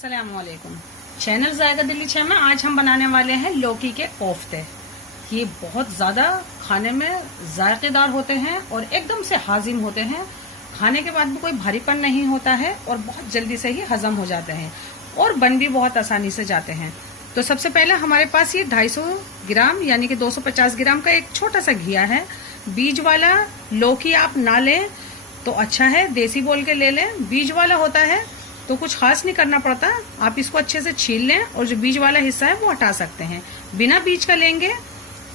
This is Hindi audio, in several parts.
अस्सलामुअलैकुम। चैनल जायका दिल्ली 6 में आज हम बनाने वाले हैं लौकी के कोफ्ते। ये बहुत ज़्यादा खाने में जायकेदार होते हैं और एकदम से हाजिम होते हैं। खाने के बाद भी कोई भारीपन नहीं होता है और बहुत जल्दी से ही हजम हो जाते हैं और बन भी बहुत आसानी से जाते हैं। तो सबसे पहले हमारे पास ये 250 ग्राम यानी कि 250 ग्राम का एक छोटा सा घिया है। बीज वाला लौकी आप ना लें तो अच्छा है, देसी बोल के ले लें। बीज वाला होता है तो कुछ खास नहीं करना पड़ता, आप इसको अच्छे से छील लें और जो बीज वाला हिस्सा है वो हटा सकते हैं। बिना बीज का लेंगे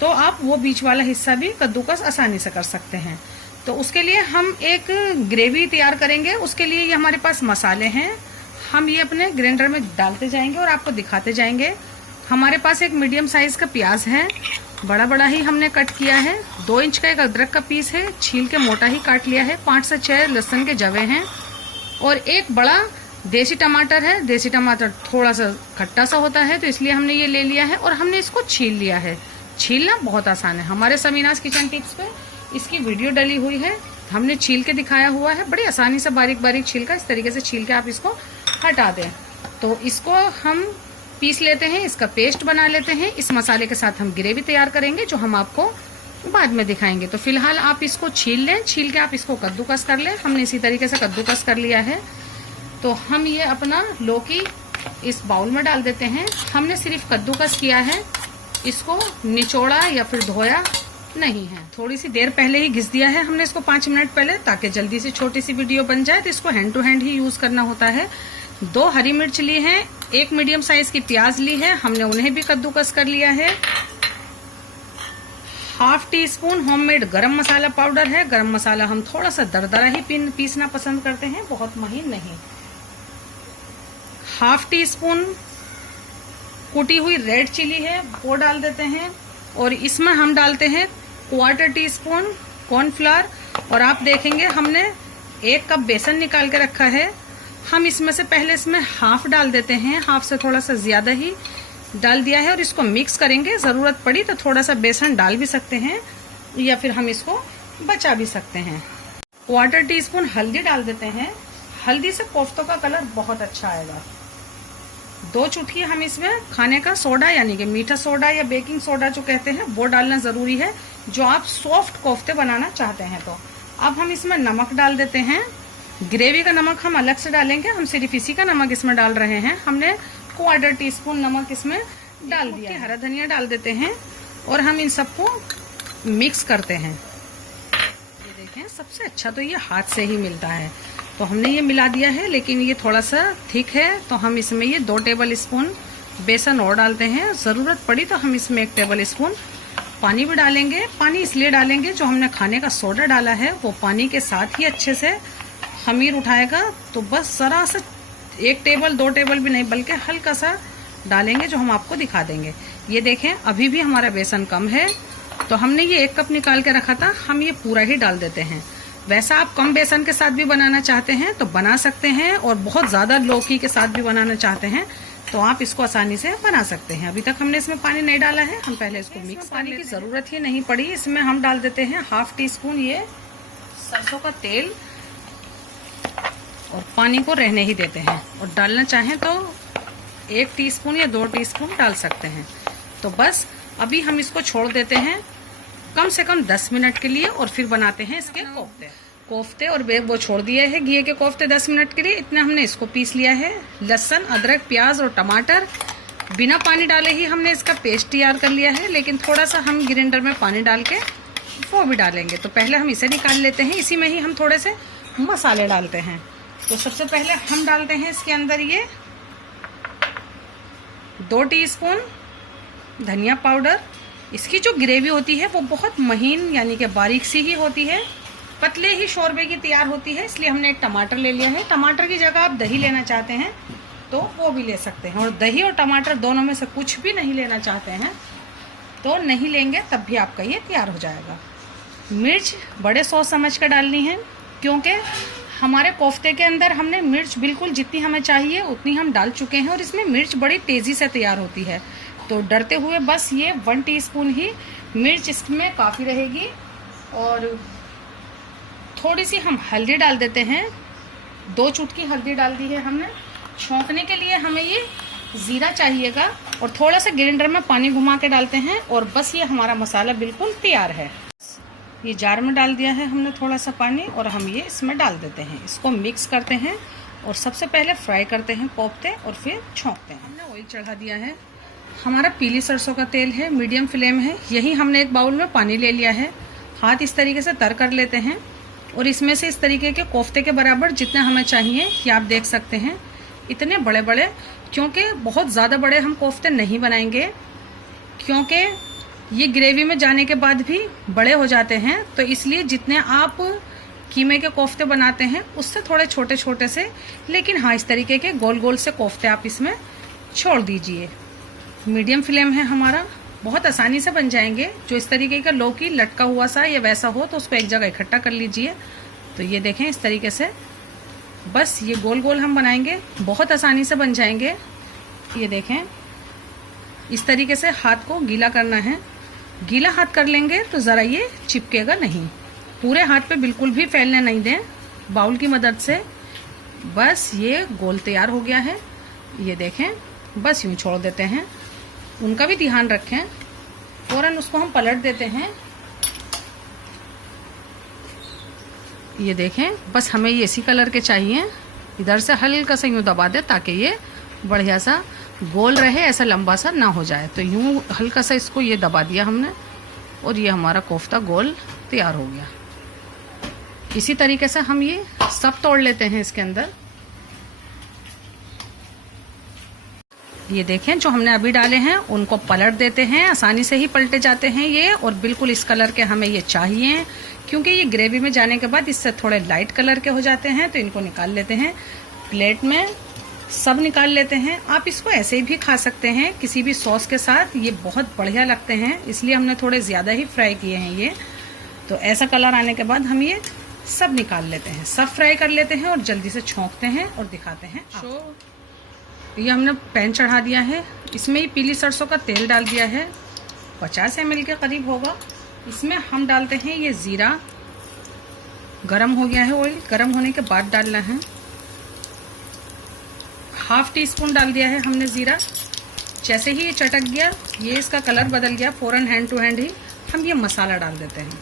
तो आप वो बीज वाला हिस्सा भी कद्दूकस आसानी से कर सकते हैं। तो उसके लिए हम एक ग्रेवी तैयार करेंगे। उसके लिए ये हमारे पास मसाले हैं, हम ये अपने ग्राइंडर में डालते जाएंगे और आपको दिखाते जाएंगे। हमारे पास एक मीडियम साइज का प्याज है, बड़ा बड़ा ही हमने कट किया है। 2 इंच का एक अदरक का पीस है, छील के मोटा ही काट लिया है। 5 से 6 लहसुन के जवे हैं और एक बड़ा देसी टमाटर है। देसी टमाटर थोड़ा सा खट्टा सा होता है तो इसलिए हमने ये ले लिया है और हमने इसको छील लिया है। छीलना बहुत आसान है, हमारे समीनास किचन टिप्स पे इसकी वीडियो डली हुई है, हमने छील के दिखाया हुआ है। बड़ी आसानी से बारीक बारीक छील इस तरीके से छील के आप इसको हटा दें। तो इसको हम पीस लेते हैं, इसका पेस्ट बना लेते हैं। इस मसाले के साथ हम ग्रेवी तैयार करेंगे जो हम आपको बाद में दिखाएंगे। तो फिलहाल आप इसको छील लें, छील के आप इसको कद्दूकस कर लें। हमने इसी तरीके से कद्दूकस कर लिया है। तो हम ये अपना लौकी इस बाउल में डाल देते हैं। हमने सिर्फ कद्दूकस किया है, इसको निचोड़ा या फिर धोया नहीं है। थोड़ी सी देर पहले ही घिस दिया है हमने इसको 5 मिनट पहले, ताकि जल्दी से छोटी सी वीडियो बन जाए। तो इसको हैंड टू हैंड ही यूज करना होता है। 2 हरी मिर्च ली है, 1 मीडियम साइज की प्याज ली है, हमने उन्हें भी कद्दूकस कर लिया है। 1/2 टीस्पून होममेड गरम मसाला पाउडर है। गरम मसाला हम थोड़ा सा दरदरा ही पीसना पसंद करते हैं, बहुत महीन नहीं। 1/2 टीस्पून कुटी हुई रेड चिली है, वो डाल देते हैं। और इसमें हम डालते हैं 1/4 टीस्पून कॉर्नफ्लावर। और आप देखेंगे हमने 1 कप बेसन निकाल के रखा है, हम इसमें से पहले इसमें हाफ डाल देते हैं, हाफ से थोड़ा सा ज्यादा ही डाल दिया है और इसको मिक्स करेंगे। जरूरत पड़ी तो थोड़ा सा बेसन डाल भी सकते हैं या फिर हम इसको बचा भी सकते हैं। 1/4 टीस्पून हल्दी डाल देते हैं, हल्दी से कोफ्तों का कलर बहुत अच्छा आएगा। 2 चुटकी हम इसमें खाने का सोडा यानी कि मीठा सोडा या बेकिंग सोडा जो कहते हैं वो डालना जरूरी है, जो आप सॉफ्ट कोफ्ते बनाना चाहते हैं। तो अब हम इसमें नमक डाल देते हैं। ग्रेवी का नमक हम अलग से डालेंगे, हम सिर्फ इसी का नमक इसमें डाल रहे हैं। हमने 1/4 टीस्पून नमक इसमें डाल दिया। हरा धनिया डाल देते हैं और हम इन सबको मिक्स करते हैं। ये देखें, सबसे अच्छा तो ये हाथ से ही मिलता है, तो हमने ये मिला दिया है, लेकिन ये थोड़ा सा थिक है तो हम इसमें ये 2 टेबल स्पून बेसन और डालते हैं। जरूरत पड़ी तो हम इसमें 1 टेबल स्पून पानी भी डालेंगे। पानी इसलिए डालेंगे, जो हमने खाने का सोडा डाला है वो पानी के साथ ही अच्छे से खमीर उठाएगा। तो बस जरा सा 1 टेबल 2 टेबल भी नहीं, बल्कि हल्का सा डालेंगे, जो हम आपको दिखा देंगे। ये देखें, अभी भी हमारा बेसन कम है, तो हमने ये 1 कप निकाल के रखा था, हम ये पूरा ही डाल देते हैं। वैसा आप कम बेसन के साथ भी बनाना चाहते हैं तो बना सकते हैं, और बहुत ज्यादा लौकी के साथ भी बनाना चाहते हैं तो आप इसको आसानी से बना सकते हैं। अभी तक हमने इसमें पानी नहीं डाला है, हम पहले इसको मिक्स। पानी की जरूरत ही नहीं पड़ी। इसमें हम डाल देते हैं 1/2 टीस्पून ये सरसों का तेल और पानी को रहने ही देते हैं। और डालना चाहें तो 1 टीस्पून या 2 टीस्पून डाल सकते हैं। तो बस अभी हम इसको छोड़ देते हैं कम से कम 10 मिनट के लिए और फिर बनाते हैं इसके कोफ्ते। और वो छोड़ दिए हैं घी के कोफ्ते 10 मिनट के लिए। इतना हमने इसको पीस लिया है। लहसुन, अदरक, प्याज और टमाटर बिना पानी डाले ही हमने इसका पेस्ट तैयार कर लिया है, लेकिन थोड़ा सा हम ग्राइंडर में पानी डाल के वो भी डालेंगे। तो पहले हम इसे निकाल लेते हैं, इसी में ही हम थोड़े से मसाले डालते हैं। तो सबसे पहले हम डालते हैं इसके अंदर ये 2 टीस्पून धनिया पाउडर। इसकी जो ग्रेवी होती है वो बहुत महीन यानी कि बारीक सी ही होती है, पतले ही शोरबे की तैयार होती है, इसलिए हमने 1 टमाटर ले लिया है। टमाटर की जगह आप दही लेना चाहते हैं तो वो भी ले सकते हैं, और दही और टमाटर दोनों में से कुछ भी नहीं लेना चाहते हैं तो नहीं लेंगे, तब भी आपका ये तैयार हो जाएगा। मिर्च बड़े सोच समझ कर डालनी है, क्योंकि हमारे कोफ्ते के अंदर हमने मिर्च बिल्कुल जितनी हमें चाहिए उतनी हम डाल चुके हैं, और इसमें मिर्च बड़ी तेजी से तैयार होती है। तो डरते हुए बस ये 1 टीस्पून ही मिर्च इसमें काफ़ी रहेगी। और थोड़ी सी हम हल्दी डाल देते हैं, 2 चुटकी हल्दी डाल दी है हमने। छोंकने के लिए हमें ये जीरा चाहिएगा और थोड़ा सा ग्राइंडर में पानी घुमा के डालते हैं और बस ये हमारा मसाला बिल्कुल तैयार है। ये जार में डाल दिया है हमने थोड़ा सा पानी और हम ये इसमें डाल देते हैं। इसको मिक्स करते हैं और सबसे पहले फ्राई करते हैं कोफ्ते और फिर छोंकते हैं। हमने ऑयल चढ़ा दिया है, हमारा पीली सरसों का तेल है, मीडियम फ्लेम है। यही हमने एक बाउल में पानी ले लिया है। हाथ इस तरीके से तर कर लेते हैं और इसमें से इस तरीके के कोफ्ते के बराबर जितने हमें चाहिए ये आप देख सकते हैं। इतने बड़े बड़े, क्योंकि बहुत ज़्यादा बड़े हम कोफ्ते नहीं बनाएंगे, क्योंकि ये ग्रेवी में जाने के बाद भी बड़े हो जाते हैं। तो इसलिए जितने आप कीमे के कोफ्ते बनाते हैं उससे थोड़े छोटे छोटे से, लेकिन हाँ इस तरीके के गोल गोल से कोफ्ते आप इसमें छोड़ दीजिए। मीडियम फ्लेम है हमारा, बहुत आसानी से बन जाएंगे। जो इस तरीके का लौकी लटका हुआ सा या वैसा हो तो उसको एक जगह इकट्ठा कर लीजिए। तो ये देखें इस तरीके से बस ये गोल गोल हम बनाएंगे, बहुत आसानी से बन जाएंगे। ये देखें इस तरीके से हाथ को गीला करना है। गीला हाथ कर लेंगे तो ज़रा ये चिपकेगा नहीं। पूरे हाथ पे बिल्कुल भी फैलने नहीं दें बाउल की मदद से। बस ये गोल तैयार हो गया है। ये देखें बस यूँ छोड़ देते हैं, उनका भी ध्यान रखें। फौरन उसको हम पलट देते हैं। ये देखें बस हमें ये इसी कलर के चाहिए। इधर से हल्का सा यूँ दबा दे ताकि ये बढ़िया सा गोल रहे, ऐसा लंबा सा ना हो जाए। तो यूँ हल्का सा इसको ये दबा दिया हमने और ये हमारा कोफ्ता गोल तैयार हो गया। इसी तरीके से हम ये सब तोड़ लेते हैं इसके अंदर। ये देखें जो हमने अभी डाले हैं उनको पलट देते हैं, आसानी से ही पलटे जाते हैं ये। और बिल्कुल इस कलर के हमें ये चाहिए, क्योंकि ये ग्रेवी में जाने के बाद इससे थोड़े लाइट कलर के हो जाते हैं। तो इनको निकाल लेते हैं प्लेट में, सब निकाल लेते हैं। आप इसको ऐसे ही भी खा सकते हैं किसी भी सॉस के साथ, ये बहुत बढ़िया लगते हैं। इसलिए हमने थोड़े ज़्यादा ही फ्राई किए हैं ये। तो ऐसा कलर आने के बाद हम ये सब निकाल लेते हैं, सब फ्राई कर लेते हैं और जल्दी से छोंकते हैं और दिखाते हैं। ये हमने पैन चढ़ा दिया है, इसमें ये पीली सरसों का तेल डाल दिया है, 50 ml के करीब होगा। इसमें हम डालते हैं ये ज़ीरा। गरम हो गया है ऑयल, गरम होने के बाद डालना है। ½ टीस्पून डाल दिया है हमने ज़ीरा। जैसे ही ये चटक गया, ये इसका कलर बदल गया, फ़ौरन हैंड टू हैंड ही हम ये मसाला डाल देते हैं।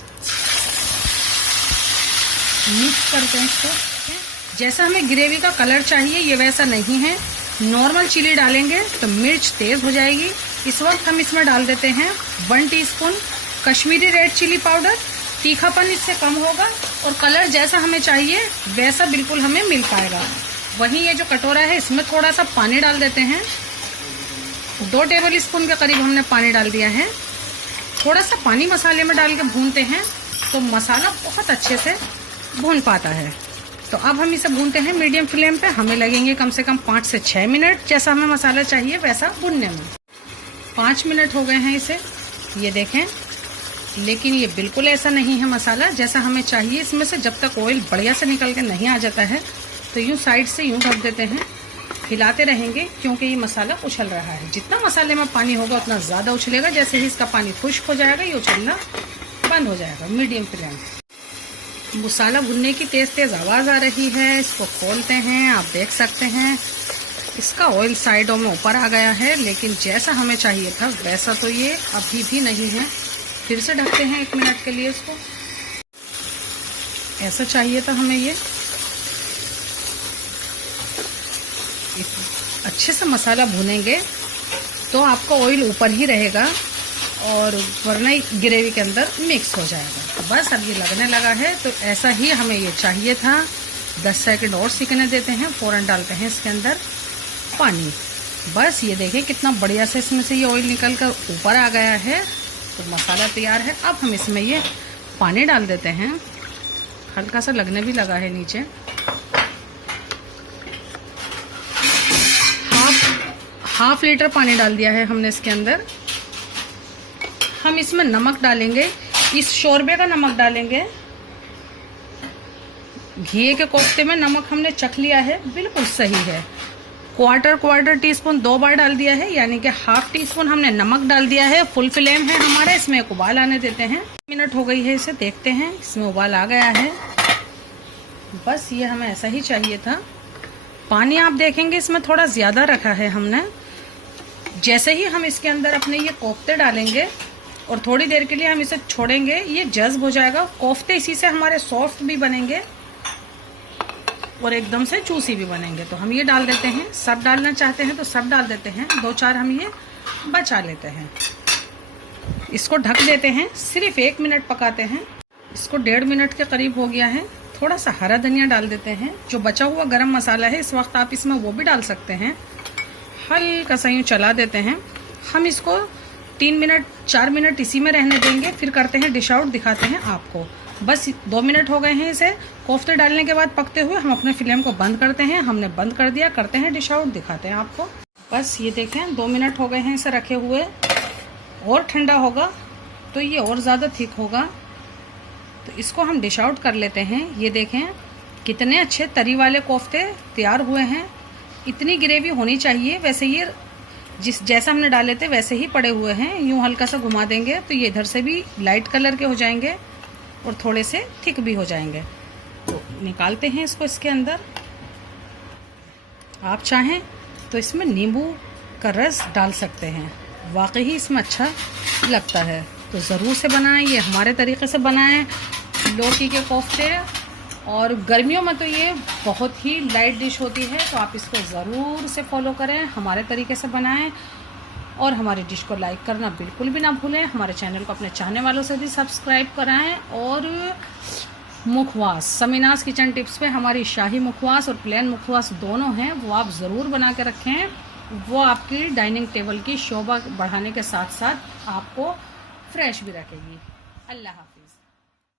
मिक्स करते हैं इसको। जैसा हमें ग्रेवी का कलर चाहिए ये वैसा नहीं है। नॉर्मल चिली डालेंगे तो मिर्च तेज़ हो जाएगी। इस वक्त हम इसमें डाल देते हैं 1 teaspoon Kashmiri red chilli powder. तीखापन इससे कम होगा और कलर जैसा हमें चाहिए वैसा बिल्कुल हमें मिल पाएगा। वहीं ये जो कटोरा है इसमें थोड़ा सा पानी डाल देते हैं। 2 टेबल स्पून के करीब हमने पानी डाल दिया है। थोड़ा सा पानी मसाले में डाल के भूनते हैं तो मसाला बहुत अच्छे से भून पाता है। तो अब हम इसे भूनते हैं मीडियम फ्लेम पे। हमें लगेंगे कम से कम 5 से 6 मिनट, जैसा हमें मसाला चाहिए वैसा भूनने में। 5 मिनट हो गए हैं इसे, ये देखें। लेकिन ये बिल्कुल ऐसा नहीं है मसाला जैसा हमें चाहिए। इसमें से जब तक ऑयल बढ़िया से निकल के नहीं आ जाता है तो यूँ साइड से यूँ ढक देते हैं, हिलाते रहेंगे, क्योंकि ये मसाला उछल रहा है। जितना मसाले में पानी होगा उतना ज़्यादा उछलेगा। जैसे ही इसका पानी खुश्क हो जाएगा ये उछलना बंद हो जाएगा। Medium flame. मसाला भुनने की तेज़ तेज़ आवाज़ आ रही है। इसको खोलते हैं, आप देख सकते हैं इसका ऑयल साइडों में ऊपर आ गया है, लेकिन जैसा हमें चाहिए था वैसा तो ये अभी भी नहीं है। फिर से ढकते हैं 1 मिनट के लिए इसको। ऐसा चाहिए था हमें ये। अच्छे से मसाला भुनेंगे तो आपका ऑयल ऊपर ही रहेगा और वरना ग्रेवी के अंदर मिक्स हो जाएगा। तो बस अब ये लगने लगा है, तो ऐसा ही हमें ये चाहिए था। 10 सेकंड और सीखने देते हैं, फ़ौरन डालते हैं इसके अंदर पानी। बस ये देखें कितना बढ़िया से इसमें से ये ऑयल निकल कर ऊपर आ गया है। तो मसाला तैयार है। अब हम इसमें ये पानी डाल देते हैं। हल्का सा लगने भी लगा है नीचे। हाफ लीटर पानी डाल दिया है हमने इसके अंदर। हम इसमें नमक डालेंगे, इस शोरबे का नमक डालेंगे। घी के कोफ्ते में नमक हमने चख लिया है, बिल्कुल सही है। क्वार्टर टीस्पून 2 बार डाल दिया है, यानी कि ½ टीस्पून हमने नमक डाल दिया है। फुल फ्लेम है हमारा, इसमें एक उबाल आने देते हैं। मिनट हो गई है इसे, देखते हैं। इसमें उबाल आ गया है। बस ये हमें ऐसा ही चाहिए था। पानी आप देखेंगे इसमें थोड़ा ज़्यादा रखा है हमने। जैसे ही हम इसके अंदर अपने ये कोफ्ते डालेंगे और थोड़ी देर के लिए हम इसे छोड़ेंगे, ये जज्ब हो जाएगा। कोफ्ते इसी से हमारे सॉफ्ट भी बनेंगे और एकदम से जूसी भी बनेंगे। तो हम ये डाल देते हैं, सब डालना चाहते हैं तो सब डाल देते हैं, 2-4 हम ये बचा लेते हैं। इसको ढक देते हैं, सिर्फ 1 मिनट पकाते हैं। इसको 1.5 मिनट के करीब हो गया है। थोड़ा सा हरा धनिया डाल देते हैं। जो बचा हुआ गरम मसाला है इस वक्त आप इसमें वो भी डाल सकते हैं। हल्का सा यूँ चला देते हैं। हम इसको 3 मिनट 4 मिनट इसी में रहने देंगे, फिर करते हैं डिश आउट, दिखाते हैं आपको। बस 2 मिनट हो गए हैं इसे कोफ्ते डालने के बाद पकते हुए। हम अपने फ्लेम को बंद करते हैं। हमने बंद कर दिया, करते हैं डिश आउट, दिखाते हैं आपको। बस ये देखें 2 मिनट हो गए हैं इसे रखे हुए। और ठंडा होगा तो ये और ज़्यादा थिक होगा। तो इसको हम डिश आउट कर लेते हैं। ये देखें कितने अच्छे तरी वाले कोफ्ते तैयार हुए हैं। इतनी ग्रेवी होनी चाहिए। वैसे ये जैसा हमने डाले थे वैसे ही पड़े हुए हैं। यूँ हल्का सा घुमा देंगे तो ये इधर से भी लाइट कलर के हो जाएंगे और थोड़े से थिक भी हो जाएंगे। तो निकालते हैं इसको इसके अंदर। आप चाहें तो इसमें नींबू का रस डाल सकते हैं, वाकई इसमें अच्छा लगता है। तो ज़रूर से बनाएं, ये हमारे तरीके से बनाएं लौकी के कोफ्ते। और गर्मियों में तो ये बहुत ही लाइट डिश होती है, तो आप इसको ज़रूर से फॉलो करें, हमारे तरीके से बनाएं। और हमारी डिश को लाइक करना बिल्कुल भी ना भूलें। हमारे चैनल को अपने चाहने वालों से भी सब्सक्राइब कराएं। और मुखवास समीनास किचन टिप्स पे हमारी शाही मुखवास और प्लेन मुखवास दोनों हैं, वो आप ज़रूर बना के रखें। वो आपकी डाइनिंग टेबल की शोभा बढ़ाने के साथ साथ आपको फ्रेश भी रखेगी। अल्लाह हाफ़िज़।